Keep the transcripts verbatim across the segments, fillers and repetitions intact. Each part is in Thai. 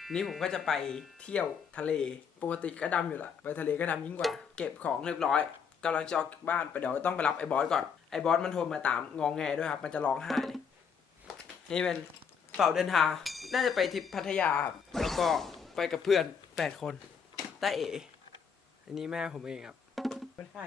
นี่ผมก็จะไปเที่ยวทะเลปกติก็ดำอยู่ละไปทะเลก็ดำยิ่งกว่าเก็บของเรียบร้อยกำลังจะออกจากบ้านไปเดี๋ยวต้องไปรับไอ้บอสก่อนไอ้บอสมันโทรมาตามงองแงด้วยครับมันจะร้องไห้เลยนี่เป็นเป่าเดินทางน่าจะไปทริปพัทยาครับแล้วก็ไปกับเพื่อนแปดคนต้าเอ๋อันนี้แม่ผมเองครับไม่ใช่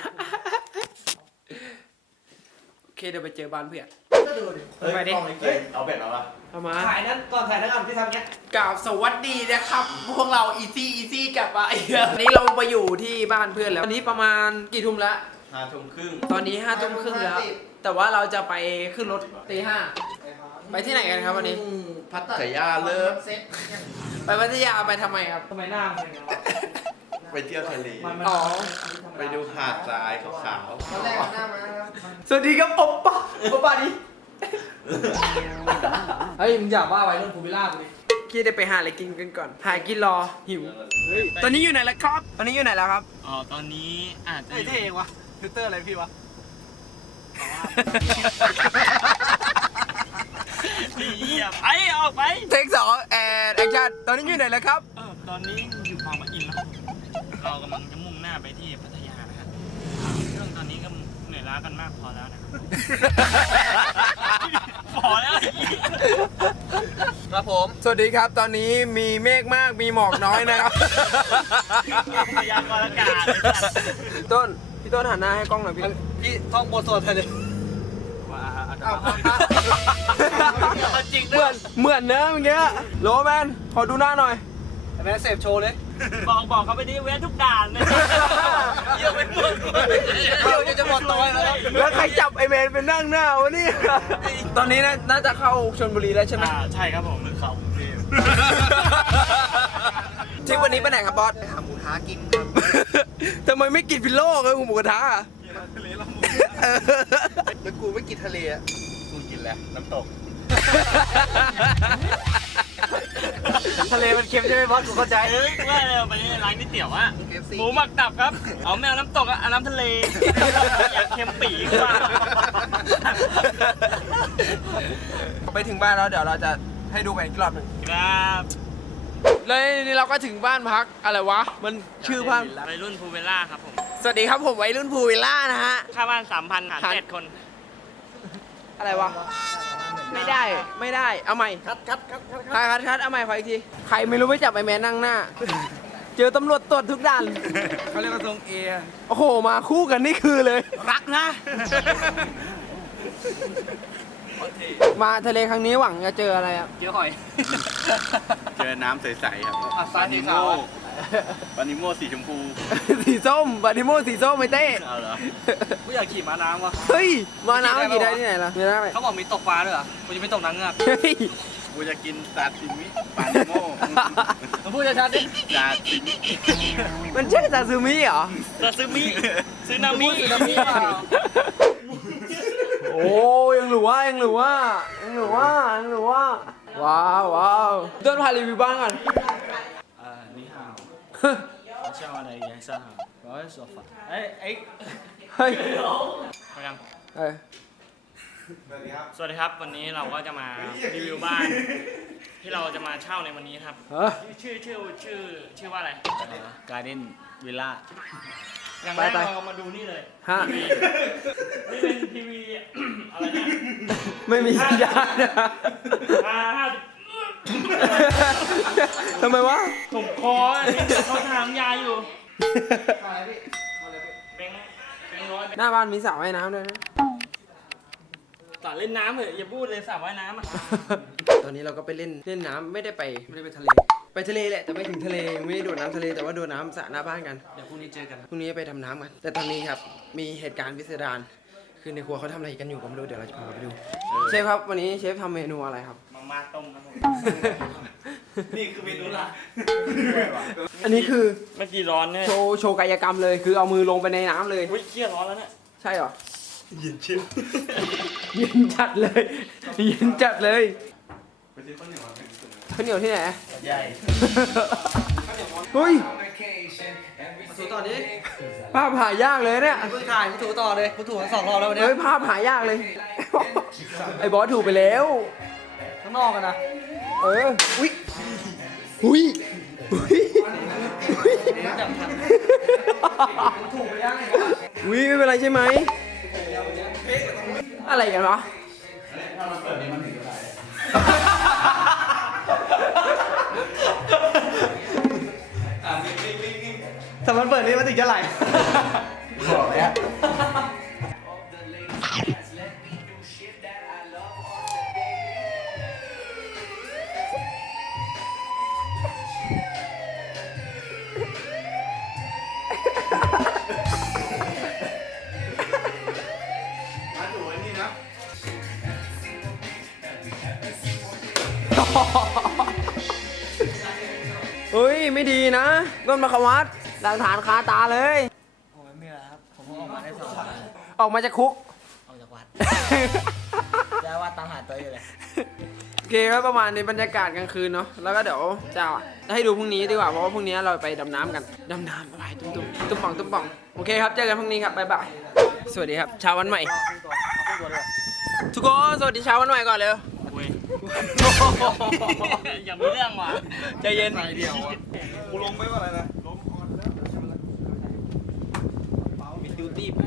โอเคเดี๋ยวไปเจอบ้านเพื่อนก็ดูดิไปดิเอาเป็ดมาปะเอามาถ่ายนั้นก่อนถ่ายนั้นก่อนที่ทำเนี้ยกล่าวสวัสดีนะครับพวกเราอีซี่อีซี่กลับมาอีกแล้ววันนี้เราไปอยู่ที่บ้านเพื่อนแล้ววันนี้ประมาณกี่ทุ่มแล้วห้าทุ่มครึ่งตอนนี้ห้าทุ่มครึ่งแล้วแต่ว่าเราจะไปขึ้นรถตีห้าไปที่ไหนกันครับวันนี้พัทยาเลิฟไปพัทยาไปทำไมครับทำไมหน้ามันเป็นอย่างนั้นไปเที่ยวทะเลอ๋อไปดูหาดทรายขาวๆตอนแรกหน้ามาสวัสดีครับโอปป้าโอปป้าดิเฮ้ยมึงอย่าว่าไว้เรื่องภูวิลล่ากูดิกี้ได้ไปหาอะไรกินกันก่อนหากินรอหิวตอนนี้อยู่ไหนแล้วครับตอนนี้อยู่ไหนแล้วครับอ๋อตอนนี้อาจจะไอ้เท่วะทวิตเตอร์อะไรพี่วะเยี่ยมไอ้ออกไปเทคสองแอนแอคชั่นตอนนี้อยู่ไหนแล้วครับเออตอนนี้อยู่บางปะอินแล้วเรากำลังจะมุ่งหน้าไปที่พัทยานะครับเรื่องตอนนี้ก็เหนื่อยล้ากันมากพอแล้วนะครับพอแล้วครับผมสวัสดีครับตอนนี้มีเมฆมากมีหมอกน้อยนะครับพยากรณ์อากาศต้นพี่ต้นหันหน้าให้กล้องหน่อยพี่พี่ท่องบทสวดเลยจริงเหมือนเหมือนเนื้อเมื่อกี้โหลแมนขอดูหน้าหน่อยแม่เสพโชว์เลยบอกบอกเขาไปดิเว้นทุกด่านเลยเยี่ยมไปหมดเยี่ยมจะหมดตัวแล้วแล้วใครจับไอแมนเป็นนั่งหน้าวะนี่ตอนนี้น่าจะเข้าชลบุรีแล้วใช่ไหมใช่ครับผมหรือเข้ากรุงเทพทริปวันนี้ไปไหนครับบอสหาหมูท้ากินครับทำไมไม่กินพิโลกเลยหมูกระทะทะเลแล้วหมูแล้วกูไม่กินทะเลอ่ะกูกินแล้วน้ำตกทะเลมันเค็มใช่ไหมบอสกูเข้าใจเฮ้ยว่าไปร้านก๋วยเตี๋ยวอะหมูหมักตับครับเอาแมวน้ำตกอะน้ำทะเลอยากเค็มปีกว่าไปถึงบ้านแล้วเดี๋ยวเราจะให้ดูกันอีกรอบหนึ่งครับเลยนี่เราก็ถึงบ้านพักอะไรวะมันชื่อบ้านวัยรุ่นพูเวลล่าครับผมสวัสดีครับผมวัยรุ่นพูวิลล่านะฮะค่าบ้านสามพันหารเจ็ดคนอะไรวะไม่ได้ไม่ได้เอาใหม่คัดคัดคัดคัดคัดคัดเอาใหม่ขออีกทีใครไม่รู้ไม่จับไอแมนนั่งหน้าเจอตำรวจตรวจทุกด่านเขาเรียกว่าทรงเอโอ้โหมาคู่กันนี่คือเลยรักนะมาทะเลครั้งนี้หวังจะเจออะไรอ่ะเจอหอยเจอน้ำใสๆครับปานิโม่ปานิโม่สีชมพูสีส้มปานิโม่สีส้มไม่เต้เอาเหรอกูอยากขี่ม้าน้ำวะเฮ้ยม้าน้ำขี่ได้ที่ไหนล่ะไม่ได้เขาบอกมีตกปลาด้วยเหรอกูจะไม่ตกนังเงือกกูจะกินซาซิมิปานิโม่มันพูดชัดๆดิซาซิมิมันใช่ซาซูมิเหรอซาซูมิซึนามิซึนามิเปล่าโอ้ยังหรือว่ายังหรือว่ายังหรือว่ายังหรือว่าว้าวว้าวต้นพารีวิวบ้างก่อนอ่านี่ฮาวเชื่อว่าอะไรยังซ่าร้อยโซฟาเอ้ยเอ้ยเฮ้ยพยังเอ้ยสวัสดีครับวันนี้เราก็จะมารีวิวบ้านที่เราจะมาเช่าในวันนี้ครับชื่อชื่อชื่อชื่อว่าอะไรการ์เด้นวิลล่าอย่างแรกเรามาดูนี่เลยฮะนี่เป็นทีวีอะไรนะไม่มีสัญญาณนะทำไมวะผมคอเขาทำยาอยู่หน้าบ้านมีสระว่ายน้ำด้วยนะสระเล่นน้ำเหรออย่าพูดเลยสระว่ายน้ำอ่ะตอนนี้เราก็ไปเล่นเล่นน้ำไม่ได้ไปไม่ได้ไปทะเลไปทะเลแหละแต่ไม่ถึงทะเลไม่ได้โดดน้ำทะเลแต่ว่าโดดน้ำสระหน้าบ้านกันเดี๋ยวพรุ่งนี้เจอกันพรุ่งนี้ไปทำน้ำกันแต่ตอนนี้ครับมีเหตุการณ์พิสดารคือในครัวเขาทำอะไรกันอยู่ก็ไม่รู้เดี๋ยวเราจะพาไปดูเชฟครับวันนี้เชฟทำเมนูอะไรครับมาม่าต้มครับผมนี่คือเมนูหลักอันนี้คือเมื่อกี้ร้อนเนี่ยโชว์โชว์กายกรรมเลยคือเอามือลงไปในน้ำเลยอุ้ยเกี้ยร้อนแล้วเนี่ยใช่หรอเย็นเชียวเย็นจัดเลยเย็นจัดเลยไปซื้อข้าวเหนียวข้าวเหนียวที่ไหนใหญ่เฮ้ยถูต่อดิภาพหายากเลยเนี่ยเพิ่งถ่ายถูต่อเลยถูสองรอบแล้ววันนี้เฮ้ยภาพหายากเลยไอ้บอสถูไปแล้วข้างนอกกันนะเอออุ้ยหุยหุยหุยไม่เป็นไรใช่ไหมอะไรกันวะถ้ามันเปิดนี่มันถึงจะไหลบอกเลยอะเฮ้ย ไม่ดีนะต้นมะขวัดหลักฐานคาตาเลยโอ้ยไม่แล้วครับ ผมเพิ่งออกมาได้สองวันออกมาจากคุกออกจากวัดได้ว่าตามหาตัวอยู่เลยโอเคครับประมาณในบรรยากาศกลางคืนเนาะแล้วก็เดี๋ยวจะให้ดูพรุ่งนี้ดีกว่าเพราะว่าพรุ่งนี้เราไปดำน้ำกันดำน้ำอะไรตุ้มตุ้มตุ้มป่องตุ้มป่องโอเคครับเจอกันพรุ่งนี้ครับบ๊ายบายสวัสดีครับเช้าวันใหม่ ทุกคนสวัสดีเช้าวันใหม่ก่อนเร็วอุ้ยอย่ามีเรื่องว่ะใจเย็นเดียวกูลงไม่ว่าอะไรนะลงออนแล้วมีดิวตี้ไป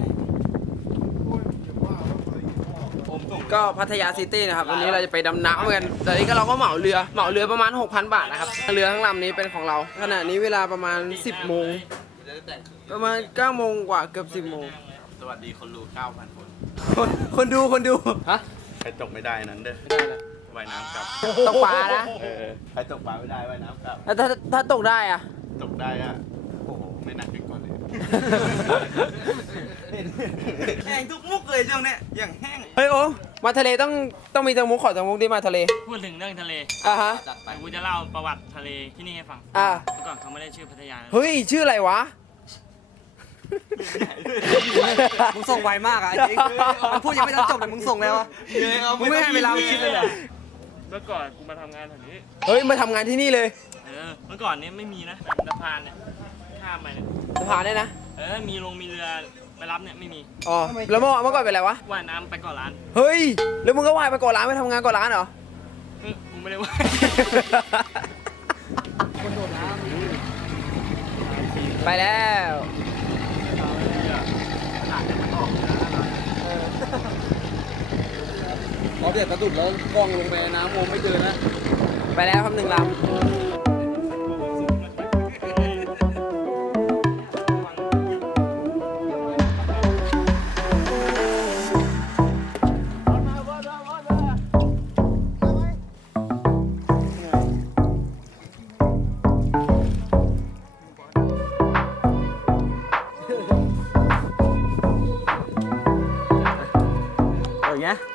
ก็พัทยาซิตี้นะครับวันนี้เราจะไปดำน้ำกันตอนนี้ก็เราก็เหมาเรือเหมาเรือประมาณ หกพัน บาทนะครับเรือทั้งลำนี้เป็นของเราขณะนี้เวลาประมาณ สิบโมงประมาณ เก้าโมงกว่าเกือบ สิบโมงสวัสดีคนรู้ เก้าพัน คนคนคนดูคนดูฮะใครตกไม่ได้นั้นเด้อว่ายน้ำกลับตกปลานะเออใครตกปลาไม่ได้ว่ายน้ำกลับแล้วถ้าถ้าตกได้อะตกได้อะโอ้โหไม่หนักขึ้นก่อนเลยแห้งทุกมุกเลยช่วงเนี้ยอย่างแห้งเฮ้ยโอ้มาทะเลต้องต้องมีตังมุกขอตังมุกที่มาทะเลพูดถึงเรื่องทะเลอ่ะฮะจัดไปแต่กูจะเล่าประวัติทะเลที่นี่ให้ฟังอ่ะเมื่อก่อนเขาไม่ได้ชื่อพัทยานะเฮ้ยชื่ออะไรวะมึงส่งไวมากอ่ะจริงมันพูดยังไม่ทันจบเลยมึงส่งแล้วอะมึงไม่ให้เวลามึงคิดเลยเหรอเมื่อก่อนกูมาทำงานแถวนี้เฮ้ยมาทำงานที่นี่เลยเออ เมื่อก่อนเนี้ไม่มีนะแบบสะพานเนี่ยข้ามไปเนี่ยสะพานเนี่ยนะเออ มีลงมีเรือไปรับเนี่ยไม่มีอ๋อแล้วเมื่อเมื่อก่อนเป็นอะไรวะว่ายน้ำไปเก่อนร้านเฮ้ยแล้วมึงก็ว่ายไปก่อนร้านไปทำงานก่อนร้านเหรอเออกูไม่ได้ว่ายไปแล้วพอเด็กกระดุดแล้วกองลงไปน้ำมองไม่เจอนะไปแล้วครับหนึ่งลำอย่างเงี้ย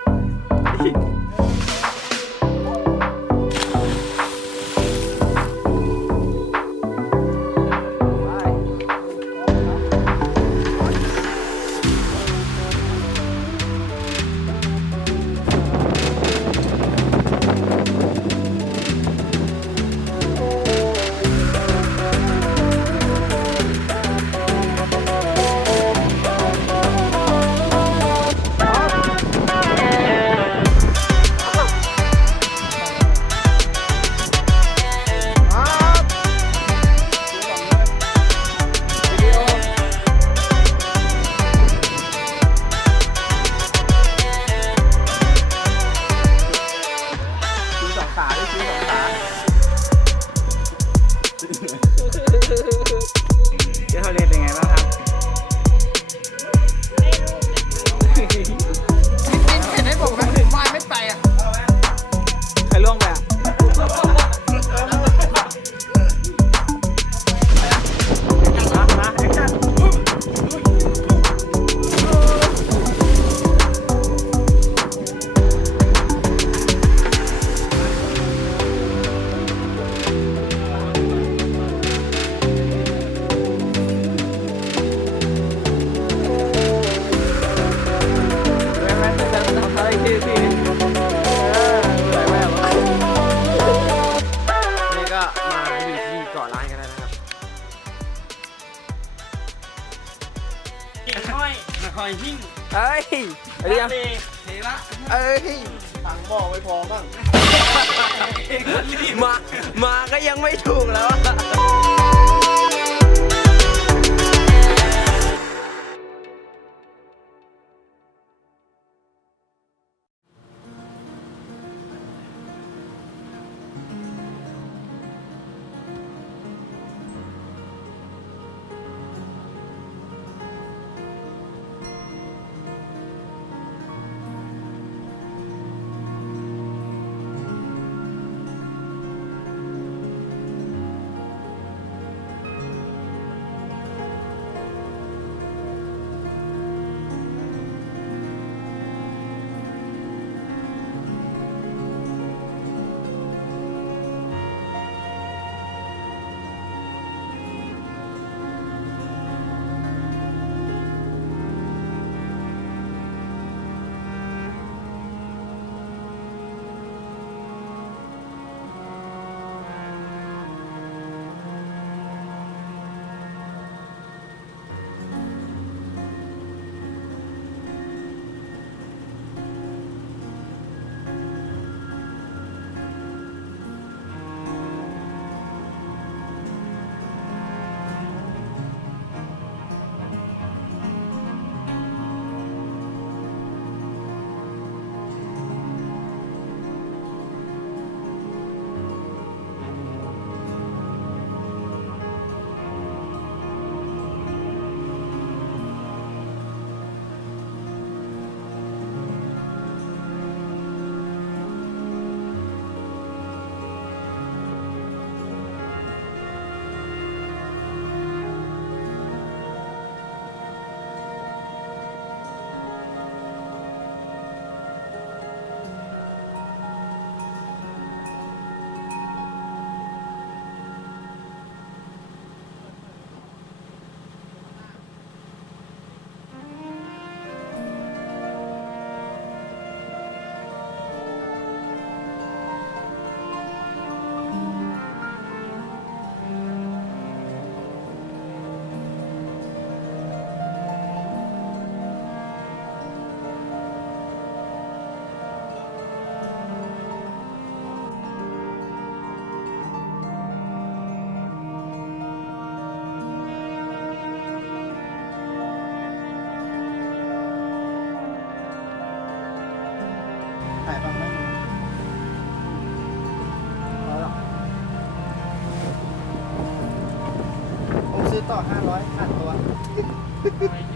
เฮ้ยเฮ้ยทะเลเทละเอ้ยถังหม้อไม่พอบ้างมา มาก็ยังไม่ถูกแล้วอะถ่ายบ้างไหมพอหรอกผมซื้อต่อห้าร้อยขาดตัวไม่